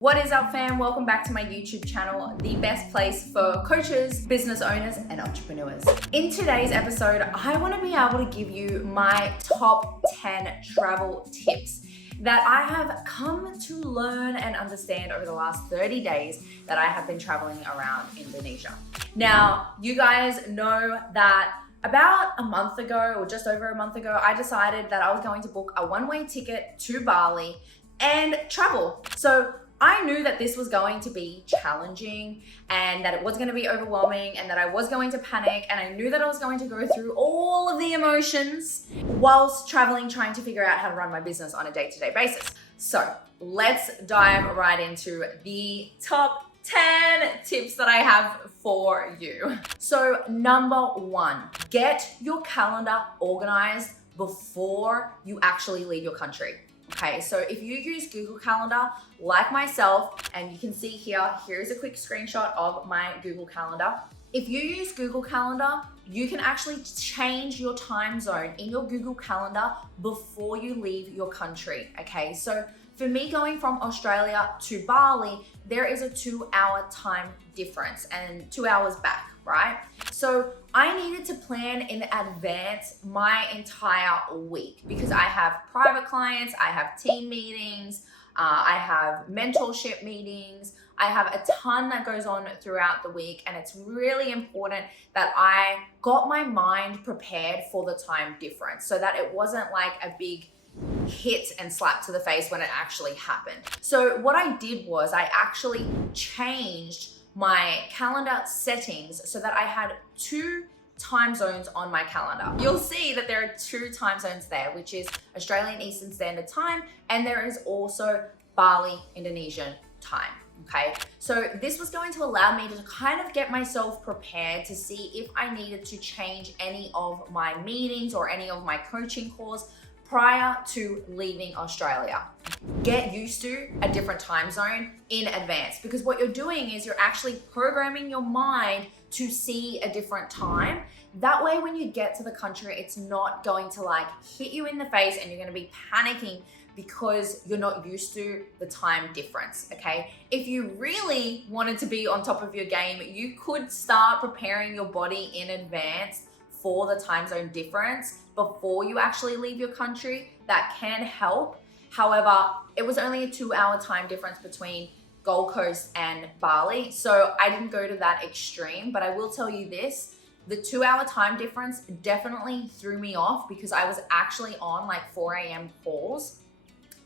What is up, fam? Welcome back to my YouTube channel, the best place for coaches, business owners, and entrepreneurs. In today's episode, I want to be able to give you my top 10 travel tips that I have come to learn and understand over the last 30 days that I have been traveling around Indonesia. Now, you guys know that about a month ago, or just over a month ago, I decided that I was going to book a one-way ticket to Bali and travel. So I knew that this was going to be challenging and that it was going to be overwhelming and that I was going to panic, and I knew that I was going to go through all of the emotions whilst traveling, trying to figure out how to run my business on a day-to-day basis. So let's dive right into the top 10 tips that I have for you. So number one, get your calendar organized before you actually leave your country. Okay, so if you use Google Calendar like myself, and you can see here's a quick screenshot of my Google Calendar. If you use Google Calendar, you can actually change your time zone in your Google Calendar before you leave your country, okay? So for me, going from Australia to Bali, there is a 2-hour time difference and 2 hours back, right? So I needed to plan in advance my entire week because I have private clients, I have team meetings, I have mentorship meetings, I have a ton that goes on throughout the week, and it's really important that I got my mind prepared for the time difference so that it wasn't like a big hit and slap to the face when it actually happened. So what I did was I actually changed my calendar settings so that I had 2 time zones on my calendar. You'll see that there are 2 time zones there, which is Australian Eastern Standard Time, and there is also Bali Indonesian time. Okay, so this was going to allow me to kind of get myself prepared to see if I needed to change any of my meetings or any of my coaching calls prior to leaving Australia. Get used to a different time zone in advance, because what you're doing is you're actually programming your mind to see a different time. That way, when you get to the country, it's not going to like hit you in the face and you're going to be panicking because you're not used to the time difference, okay? If you really wanted to be on top of your game, you could start preparing your body in advance for the time zone difference before you actually leave your country. That can help. However, it was only a 2-hour time difference between Gold Coast and Bali, so I didn't go to that extreme. But I will tell you this, the 2-hour time difference definitely threw me off because I was actually on like 4 a.m. calls,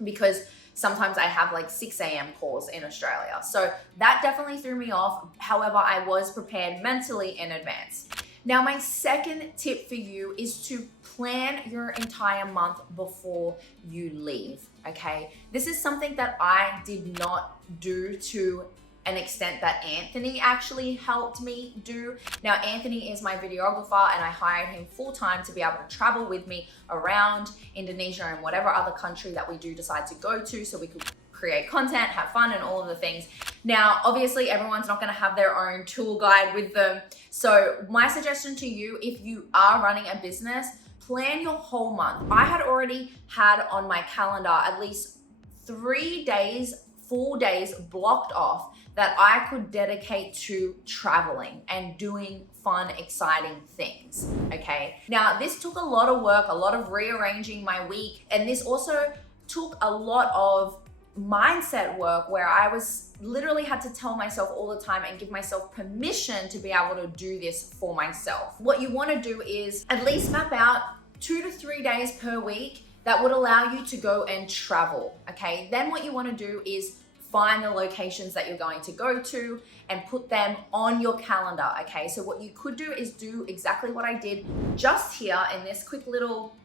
because sometimes I have like 6 a.m. calls in Australia. So that definitely threw me off. However, I was prepared mentally in advance. Now, my second tip for you is to plan your entire month before you leave, okay? This is something that I did not do to an extent that Anthony actually helped me do. Now, Anthony is my videographer, and I hired him full-time to be able to travel with me around Indonesia and whatever other country that we do decide to go to, so we could create content, have fun, and all of the things. Now, obviously, everyone's not going to have their own tour guide with them. So my suggestion to you, if you are running a business, plan your whole month. I had already had on my calendar at least 3 days, 4 days blocked off that I could dedicate to traveling and doing fun, exciting things, okay? Now, this took a lot of work, a lot of rearranging my week, and this also took a lot of mindset work where I was literally had to tell myself all the time and give myself permission to be able to do this for myself. What you want to do is at least map out 2 to 3 days per week that would allow you to go and travel, okay? Then what you want to do is find the locations that you're going to go to and put them on your calendar, okay? So what you could do is do exactly what I did just here in this quick little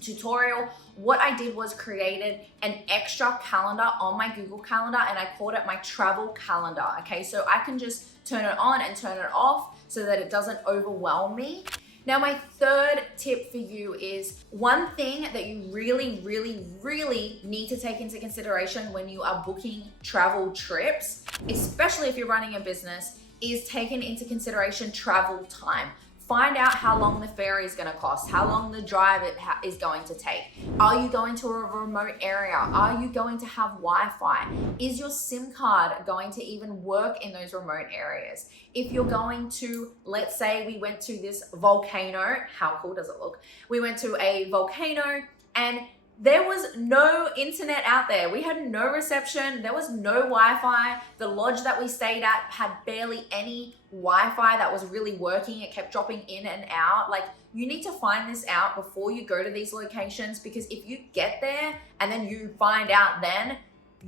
tutorial. What I did was created an extra calendar on my Google Calendar, and I called it my travel calendar, okay? So I can just turn it on and turn it off so that it doesn't overwhelm me. Now, my third tip for you is one thing that you really, really, really need to take into consideration when you are booking travel trips, especially if you're running a business, is taking into consideration travel time. Find out how long the ferry is going to cost, how long the drive is going to take. Are you going to a remote area? Are you going to have Wi-Fi? Is your SIM card going to even work in those remote areas? If you're going to, let's say we went to this volcano, how cool does it look? We went to a volcano and there was no internet out there. We had no reception. There was no Wi-Fi. The lodge that we stayed at had barely any Wi-Fi that was really working. It kept dropping in and out. Like, you need to find this out before you go to these locations, because if you get there and then you find out then,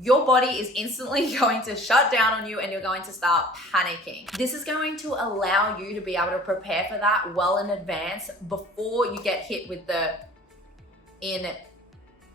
your body is instantly going to shut down on you and you're going to start panicking. This is going to allow you to be able to prepare for that well in advance before you get hit with the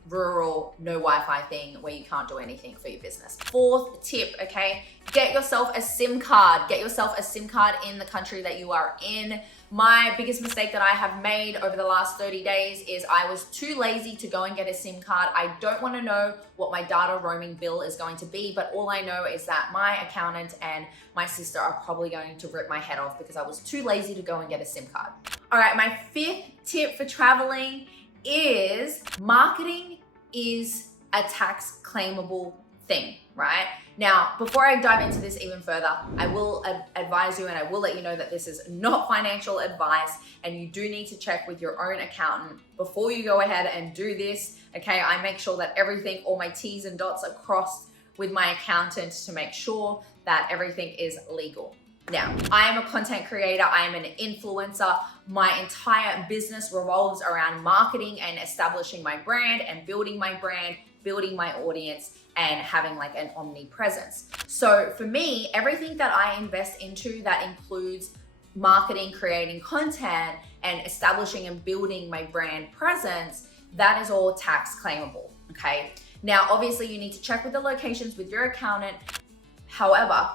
rural no Wi-Fi thing where you can't do anything for your business. Fourth tip, okay? Get yourself a SIM card. Get yourself a SIM card in the country that you are in. My biggest mistake that I have made over the last 30 days is I was too lazy to go and get a SIM card. I don't want to know what my data roaming bill is going to be, but all I know is that my accountant and my sister are probably going to rip my head off because I was too lazy to go and get a SIM card. All right, my fifth tip for traveling is marketing is a tax claimable thing, right? Now, before I dive into this even further, I will advise you and I will let you know that this is not financial advice and you do need to check with your own accountant before you go ahead and do this, okay? I make sure that everything, all my T's and dots are crossed with my accountant to make sure that everything is legal. Now, I am a content creator, I am an influencer. My entire business revolves around marketing and establishing my brand and building my brand, building my audience, and having like an omnipresence. So for me, everything that I invest into that includes marketing, creating content, and establishing and building my brand presence, that is all tax claimable, okay? Now, obviously you need to check with the locations with your accountant. However,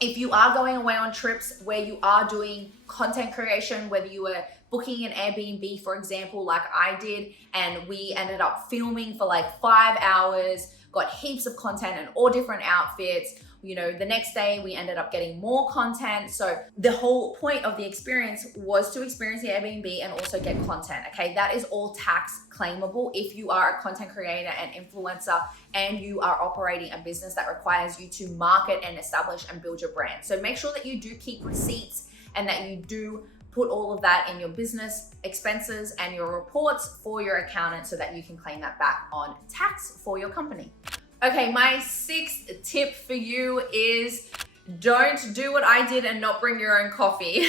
if you are going away on trips where you are doing content creation, whether you were booking an Airbnb, for example, like I did, and we ended up filming for like 5 hours, got heaps of content and all different outfits. You know, the next day we ended up getting more content. So the whole point of the experience was to experience the Airbnb and also get content, okay? That is all tax claimable if you are a content creator and influencer and you are operating a business that requires you to market and establish and build your brand. So make sure that you do keep receipts and that you do put all of that in your business expenses and your reports for your accountant so that you can claim that back on tax for your company. Okay, my sixth tip for you is don't do what I did and not bring your own coffee.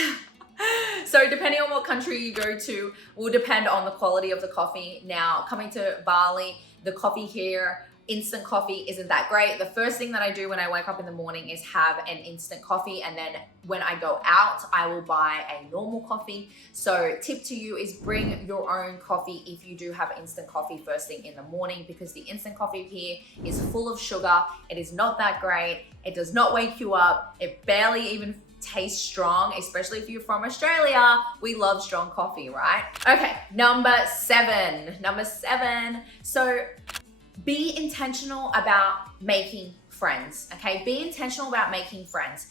So depending on what country you go to will depend on the quality of the coffee. Now, coming to Bali, the coffee here, instant coffee isn't that great. The first thing that I do when I wake up in the morning is have an instant coffee, and then when I go out, I will buy a normal coffee. So tip to you is bring your own coffee if you do have instant coffee first thing in the morning, because the instant coffee here is full of sugar. It is not that great. It does not wake you up. It barely even tastes strong, especially if you're from Australia. We love strong coffee, right? Okay, number seven. So be intentional about making friends, okay? Be intentional about making friends.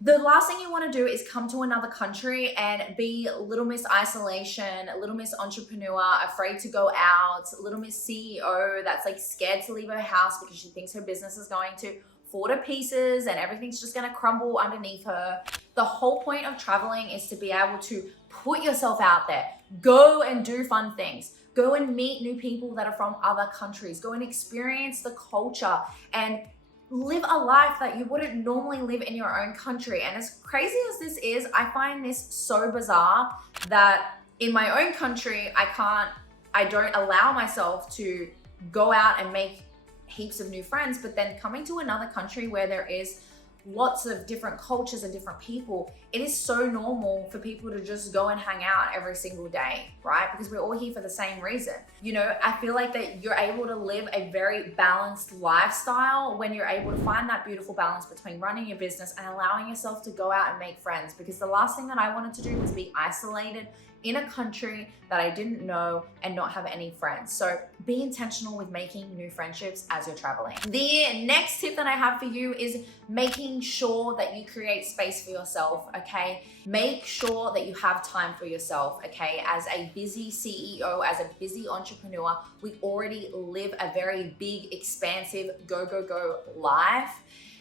The last thing you want to do is come to another country and be Little Miss Isolation, Little Miss Entrepreneur, afraid to go out, Little Miss CEO that's like scared to leave her house because she thinks her business is going to fall to pieces and everything's just going to crumble underneath her. The whole point of traveling is to be able to put yourself out there, go and do fun things. Go and meet new people that are from other countries. Go and experience the culture and live a life that you wouldn't normally live in your own country. And as crazy as this is, I find this so bizarre that in my own country, I don't allow myself to go out and make heaps of new friends, but then coming to another country where there is lots of different cultures and different people, it is so normal for people to just go and hang out every single day, right? Because we're all here for the same reason. You know, I feel like that you're able to live a very balanced lifestyle when you're able to find that beautiful balance between running your business and allowing yourself to go out and make friends. Because the last thing that I wanted to do was be isolated in a country that I didn't know and not have any friends. So be intentional with making new friendships as you're traveling. The next tip that I have for you is making making sure that you create space for yourself, okay? Make sure that you have time for yourself, okay? As a busy CEO, as a busy entrepreneur, we already live a very big, expansive, go, go, go life.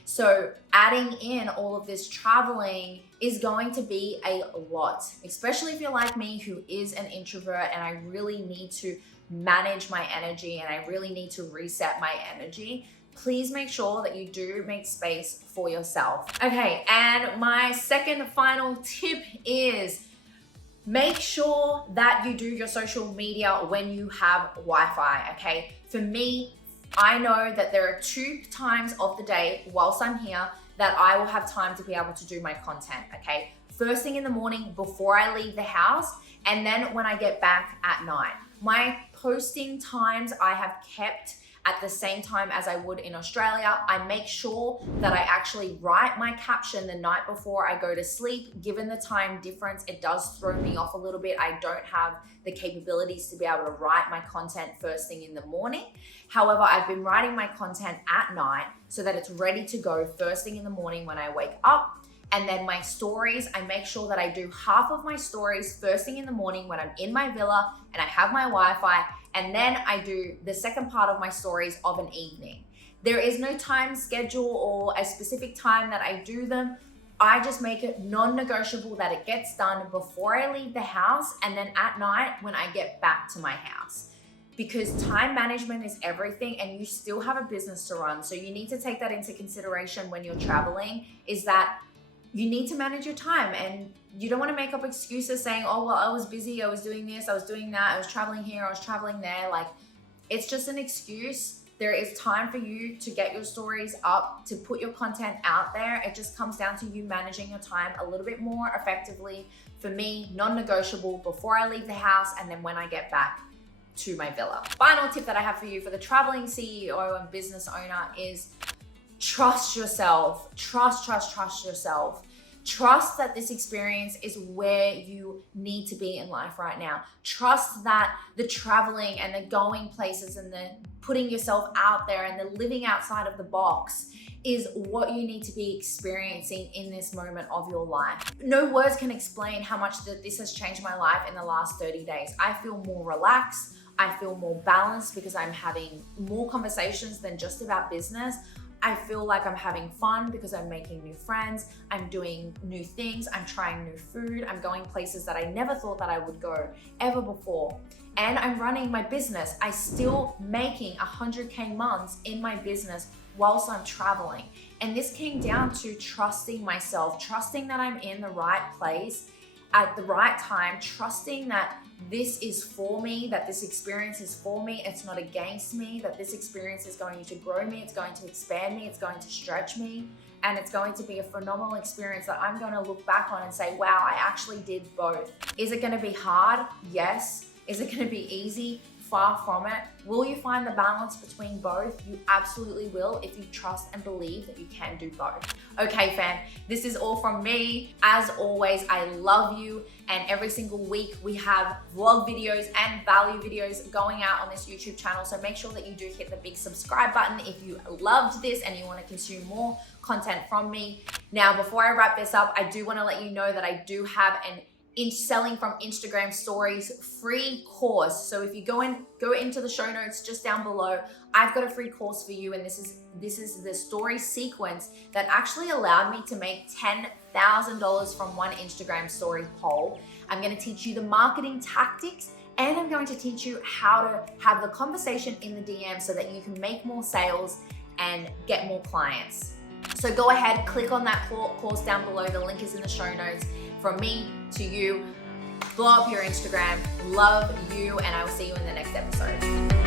So adding in all of this traveling is going to be a lot, especially if you're like me, who is an introvert, and I really need to manage my energy and I really need to reset my energy. Please make sure that you do make space for yourself. Okay, and my second final tip is make sure that you do your social media when you have Wi-Fi, okay? For me, I know that there are 2 times of the day whilst I'm here that I will have time to be able to do my content, okay? First thing in the morning before I leave the house, and then when I get back at night. My posting times I have kept at the same time as I would in Australia. I make sure that I actually write my caption the night before I go to sleep. Given the time difference, it does throw me off a little bit. I don't have the capabilities to be able to write my content first thing in the morning. However, I've been writing my content at night so that it's ready to go first thing in the morning when I wake up. And then my stories, I make sure that I do half of my stories first thing in the morning when I'm in my villa and I have my Wi-Fi. And then I do the second part of my stories of an evening. There is no time schedule or a specific time that I do them. I just make it non-negotiable that it gets done before I leave the house and then at night when I get back to my house. Because time management is everything and you still have a business to run. So you need to take that into consideration when you're traveling, is that you need to manage your time, and you don't want to make up excuses saying, oh, well, I was busy, I was doing this, I was doing that, I was traveling here, I was traveling there. Like, it's just an excuse. There is time for you to get your stories up, to put your content out there. It just comes down to you managing your time a little bit more effectively. For me, non-negotiable before I leave the house and then when I get back to my villa. Final tip that I have for you for the traveling CEO and business owner is trust yourself. Trust yourself. Trust that this experience is where you need to be in life right now. Trust that the traveling and the going places and the putting yourself out there and the living outside of the box is what you need to be experiencing in this moment of your life. No words can explain how much this has changed my life in the last 30 days. I feel more relaxed. I feel more balanced because I'm having more conversations than just about business. I feel like I'm having fun because I'm making new friends, I'm doing new things, I'm trying new food, I'm going places that I never thought that I would go ever before. And I'm running my business. I'm still making 100K months in my business whilst I'm traveling. And this came down to trusting myself, trusting that I'm in the right place at the right time, trusting that this is for me, that this experience is for me, it's not against me, that this experience is going to grow me, it's going to expand me, it's going to stretch me, and it's going to be a phenomenal experience that I'm going to look back on and say, wow, I actually did both. Is it going to be hard? Yes. Is it going to be easy? Far from it. Will you find the balance between both? You absolutely will if you trust and believe that you can do both. Okay, fam, this is all from me. As always, I love you, and every single week we have vlog videos and value videos going out on this YouTube channel. So make sure that you do hit the big subscribe button if you loved this and you want to consume more content from me. Now, before I wrap this up, I do want to let you know that I do have an selling from Instagram stories free course. So if you go into the show notes just down below, I've got a free course for you, and this is the story sequence that actually allowed me to make $10,000 from one Instagram story poll. I'm going to teach you the marketing tactics, and I'm going to teach you how to have the conversation in the DM so that you can make more sales and get more clients. So go ahead, click on that course down below. The link is in the show notes. From me to you, blow up your Instagram. Love you, and I will see you in the next episode.